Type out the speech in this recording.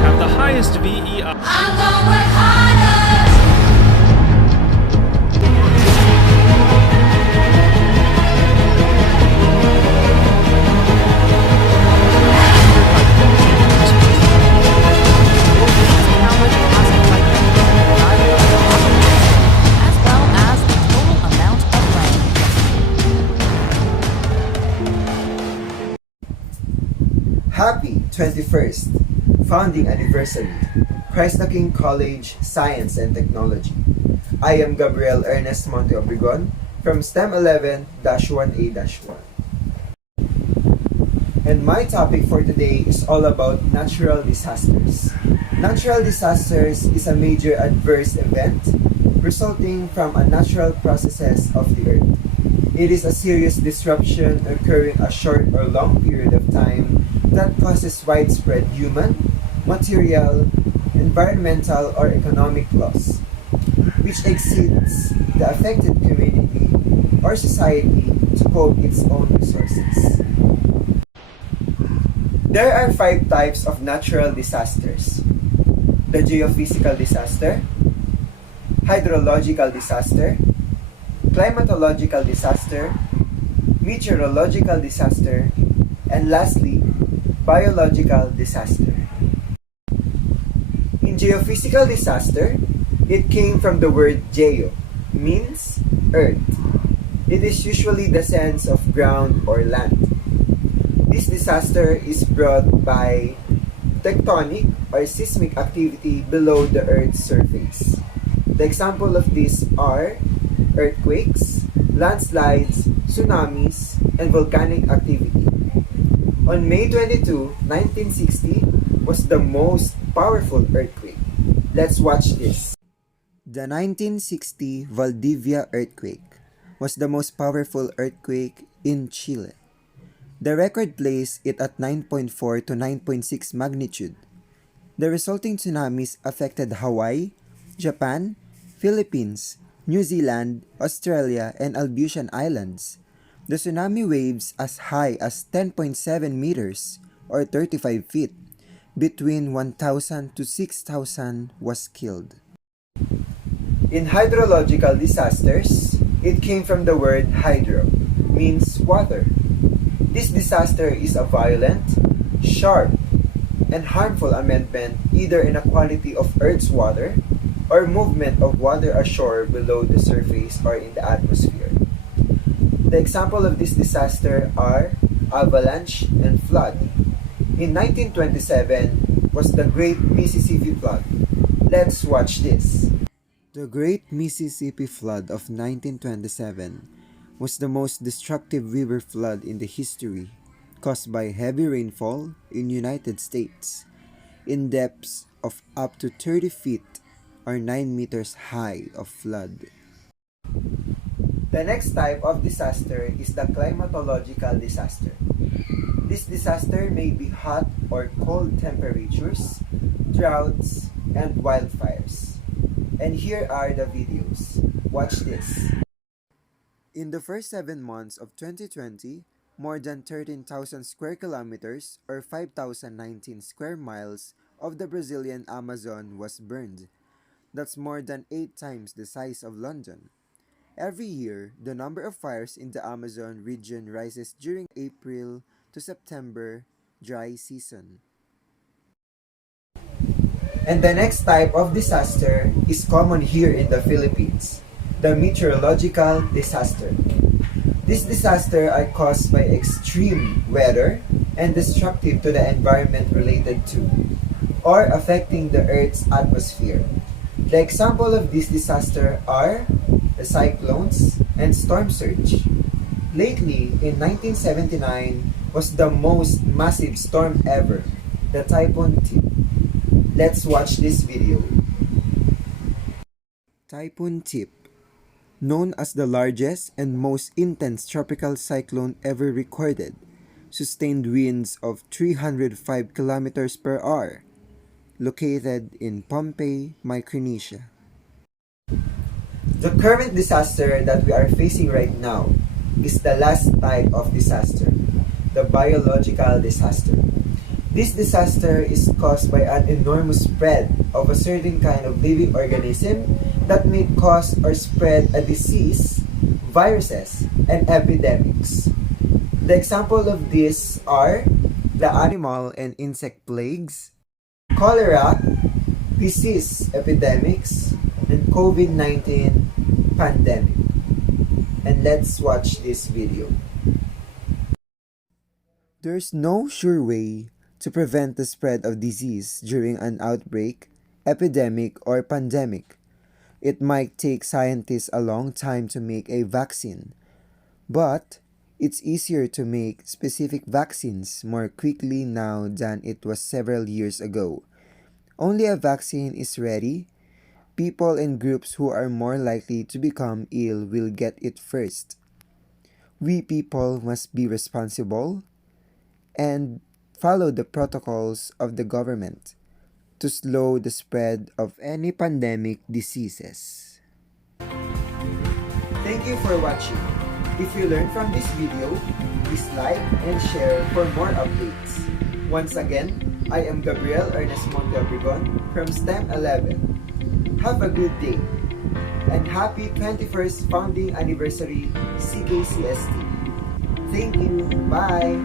have the highest VEI. I'm gonna work harder. As well as the total amount of rain. Happy 21st Founding Anniversary, Christ the King College, Science and Technology. I am Gabriel Earnest Obregon from STEM 11-1A-1. And my topic for today is all about natural disasters. Natural disasters is a major adverse event resulting from unnatural processes of the earth. It is a serious disruption occurring a short or long period of time that causes widespread human, material, environmental, or economic loss, which exceeds the affected community or society to cope its own resources. There are 5 types of natural disasters: the geophysical disaster, hydrological disaster, climatological disaster, meteorological disaster, and lastly, biological disaster. In geophysical disaster, it came from the word geo, means earth. It is usually the sense of ground or land. This disaster is brought by tectonic or seismic activity below the Earth's surface. The example of these are earthquakes, landslides, tsunamis, and volcanic activity. On May 22, 1960 was the most powerful earthquake. Let's watch this. The 1960 Valdivia Earthquake was the most powerful earthquake in Chile. The record placed it at 9.4 to 9.6 magnitude. The resulting tsunamis affected Hawaii, Japan, Philippines, New Zealand, Australia, and Aleutian Islands. The tsunami waves as high as 10.7 meters or 35 feet, between 1,000 to 6,000 was killed. In hydrological disasters, it came from the word hydro, means water. This disaster is a violent, sharp, and harmful amendment either in the quality of Earth's water or movement of water ashore below the surface or in the atmosphere. The example of this disaster are avalanche and flood. In 1927 was the Great Mississippi Flood. Let's watch this. The Great Mississippi Flood of 1927 was the most destructive river flood in the history, caused by heavy rainfall in United States, in depths of up to 30 feet or 9 meters high of flood. The next type of disaster is the climatological disaster. This disaster may be hot or cold temperatures, droughts, and wildfires. And here are the videos. Watch this. In the first 7 months of 2020, more than 13,000 square kilometers or 5,019 square miles of the Brazilian Amazon was burned. That's more than 8 times the size of London. Every year, the number of fires in the Amazon region rises during April to September dry season. And the next type of disaster is common here in the Philippines, the meteorological disaster. These disasters are caused by extreme weather and destructive to the environment related to or affecting the Earth's atmosphere. The example of this disaster are the cyclones and storm surge. Lately, in 1979, was the most massive storm ever, the Typhoon Tip. Let's watch this video. Typhoon Tip, known as the largest and most intense tropical cyclone ever recorded, sustained winds of 305 kilometers per hour, located in Pohnpei, Micronesia. The current disaster that we are facing right now is the last type of disaster, the biological disaster. This disaster is caused by an enormous spread of a certain kind of living organism that may cause or spread a disease, viruses, and epidemics. The example of these are the animal and insect plagues, cholera, disease epidemics, and COVID-19 pandemic. And let's watch this video. There's no sure way to prevent the spread of disease during an outbreak, epidemic, or pandemic. It might take scientists a long time to make a vaccine, but it's easier to make specific vaccines more quickly now than it was several years ago. Only a vaccine is ready. People in groups who are more likely to become ill will get it first. We people must be responsible and follow the protocols of the government to slow the spread of any pandemic diseases. Thank you for watching. If you learned from this video, please like and share for more updates. Once again, I am Gabriel Earnest Obregon from STEM 11. Have a good day and happy 21st founding anniversary CKCST. Thank you. Bye.